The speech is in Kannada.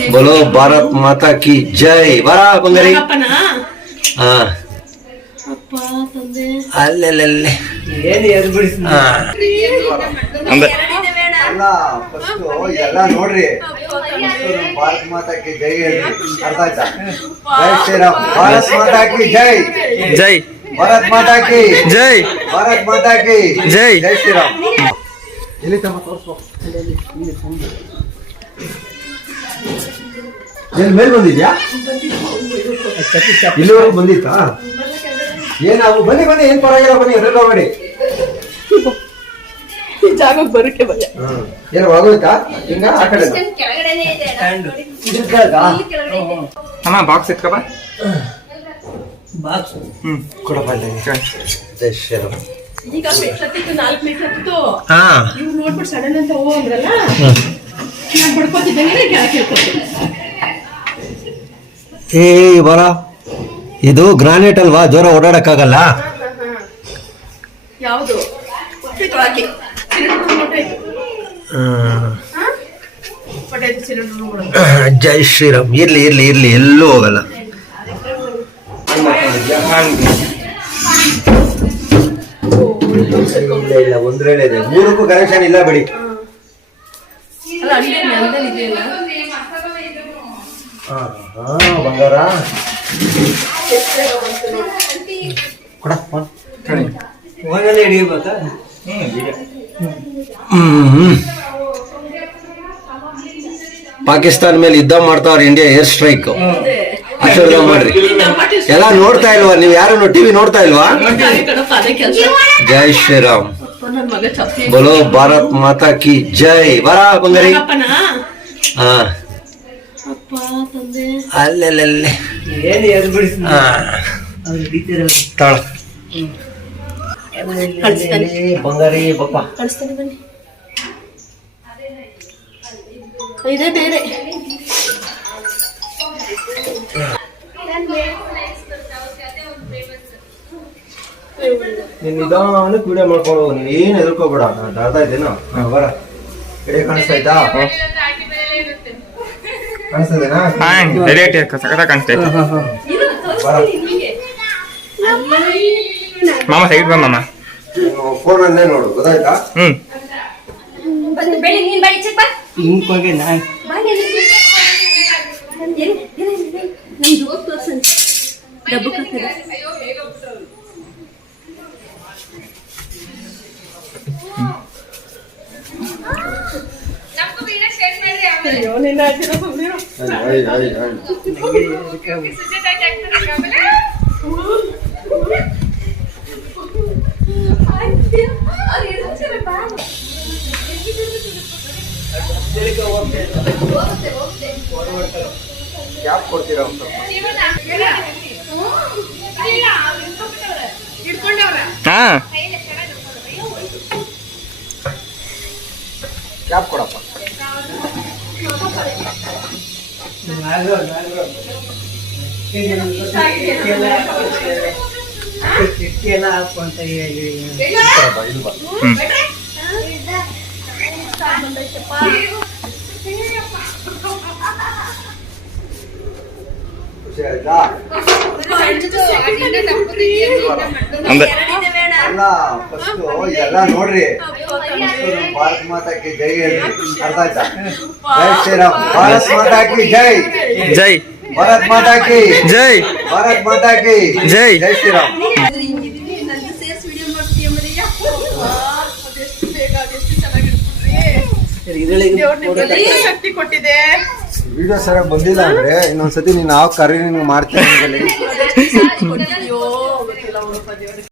बोलो भारत माता की जय बरा ಬಂಗರಿ ಹಾ ಅಲ್ಲೆಲ್ಲೆ ಎಲ್ಲ ನೋಡ್ರಿ ಭಾರತ್ ಮಾತಾ ಕಿ ಜೈ ಹೇಳ್ರಿ ಅರ್ಥ ಆಯ್ತಾ ಜೈ ಶ್ರೀರಾಮ್ ಭಾರತ್ ಮಾತಾ ಕಿ ಜೈ ಜೈ ಭಾರತ್ ಮಾತಾ ಕಿ ಜೈ ಭಾರತ್ ಮಾತಾ ಕಿ ಜೈ ಜೈ ಶ್ರೀರಾಮ್ ಎಲ್ಲಿ ತಮ್ಮ ತೋರಿಸ್ಕೊ ಏನ್ ಮೇಲ್ ಬಂದಿದ್ಯಾ ಇಲ್ಲಿವರೆಗೂ ಬಂದಿತ್ತಾ ಏನಾವು ಬನ್ನಿ ಬನ್ನಿ ಏನ್ ಪರವಾಗಿಲ್ಲ ಬನ್ನಿ ಎದುರ್ಕೋಬೇಡಿ ಜಾಗಕ್ಕೆ ಬರೋಕೆ ಭಯ ಏನು ಆಗೋಯ್ತಾ ಹಿಂಗ ಆ ಕಡೆ ಅಮ್ಮ ಬಾಕ್ಸ್ ಎತ್ಕೋ ಬಾ ಬಾಕ್ಸ್ ಕೊಡಪ್ಪ ಜೈ ಶ್ರೀರಾಮ್ ಈಗ ಮೆಟ್ಲತ್ತಿತ್ತು 4 ಮೆಟ್ಲತ್ತಿತ್ತು ಹಾ ಇವ್ರು ನೋಡ್ಬಿಟ್ಟು ಸಡನ್ ಅಂತ ಹೋಗೋ ಅಂದ್ರಲ್ಲ ನಾನು ಬಡ್ಕೋತಿದ್ದಂಗೆ ಕೆಳಗೆ ಕೇಳ್ಕೊತೀನಿ ಏ ಬರ ಇದು ಗ್ರಾನೈಟ್ ಅಲ್ವಾ ಜೋರ ಓಡಾಡಕ್ಕಾಗಲ್ಲ ಯಾವುದು ಉಪ್ಪಿಟ್ಟು ಹಾಕಿ ಜೈ ಶ್ರೀರಾಮ್ ಇರ್ಲಿ ಇರ್ಲಿ ಇರ್ಲಿ ಎಲ್ಲೂ ಹೋಗಲ್ಲ ಇಲ್ಲ ಇಲ್ಲ ಒಂದ್ರೇಳೆ ಇದೆ ಮೂರಕ್ಕೂ ಕನೆಕ್ಷನ್ ಇಲ್ಲ ಬಿಡಿ ಅಲ್ಲ ಅಲ್ಲಿ ಇದೆಯಲ್ಲ ಬಂಗಾರ ಕೊಡ ಹೋಗಲೇ ಹಿಡಿಯಬೇಕಾ ಪಾಕಿಸ್ತಾನ ಮೇಲೆ ಯುದ್ಧ ಮಾಡ್ತಾವ್ರ ಇಂಡಿಯಾ ಏರ್ ಸ್ಟ್ರೈಕ್ ಆಶೀರ್ವಾದ ಮಾಡ್ರಿ ಎಲ್ಲ ನೋಡ್ತಾ ಇಲ್ವಾ ನೀವು ಯಾರು ಟಿವಿ ನೋಡ್ತಾ ಇಲ್ವಾ ಜೈ ಶ್ರೀರಾಮ್ बोलो भारत माता की जय बरा ಬಂಗರಿ ಹಾ ಅಲ್ಲೆಲ್ಲೆ ತಾಳ ಬಂಗಾರಿ ಬಪ್ಪ ಇದೇ ಬೇರೆ ನೀನ್ ನಿಧಾನಕ್ಕೆ ವಿಡಿಯೋ ಮಾಡ್ಕೊಳ್ಳೋ ನೀನ್ ಏನ್ ಎದುರ್ಕೋಬೇಡ ನಾನು ದಾಡ್ತಾ ಇದ್ದೇನೋ ಬರ ಕಡೆ ಕಾಣಿಸ್ತಾ ಆಯ್ತಾ ಕಾಣಿಸ್ತದೇನಾ ಸಕತ್ತ ಕಾಣಿಸ್ತೈತೆ ಬರ ಮಾಮ ಸೈಡ್ ಬಾ ಮಾಮ ಫೋನ್ ಅನ್ನೇ ನೋಡು ಗೊತ್ತಾಯ್ತಾ ಹಿಂಗೆ ನಾ ಕ್ಯಾಪ್ ಕೊಡ್ತೀರಾ ಒಂದು ಹಾ ಕ್ಯಾಪ್ ಕೊಡಪ್ಪ ಎಲ್ಲ ಹಾಕೊಂತ ಹೇಳಿ ಖುಷಿ ಆಯ್ತಾ ಅಲ್ಲ ಫಸ್ಟ್ ಎಲ್ಲ ನೋಡ್ರಿ ಭಾರತ್ ಮಾತಾ ಕಿ ಜೈ ಹೇಳ್ರಿ ಅರ್ಥ ಆಯ್ತಾ ಜೈ ಶ್ರೀರಾಮ್ ಭಾರತ್ ಮಾತಾ ಕಿ ಜೈ ಜೈ ಭಾರತ್ ಮಾತಾ ಕಿ ಜೈ ಭಾರತ್ ಮಾತಾ ಕಿ ಜೈ ಜೈ ಶ್ರೀರಾಮ್ ಶಕ್ತಿ ಕೊಟ್ಟಿದೆ ವಿಡಿಯೋ ಸರಿಯಾಗಿ ಬಂದಿಲ್ಲ ಅಂದ್ರೆ ಇನ್ನೊಂದ್ಸತಿ ನೀನ್ ಯಾವ ಕರೆ ಮಾಡ್ತೀನಿ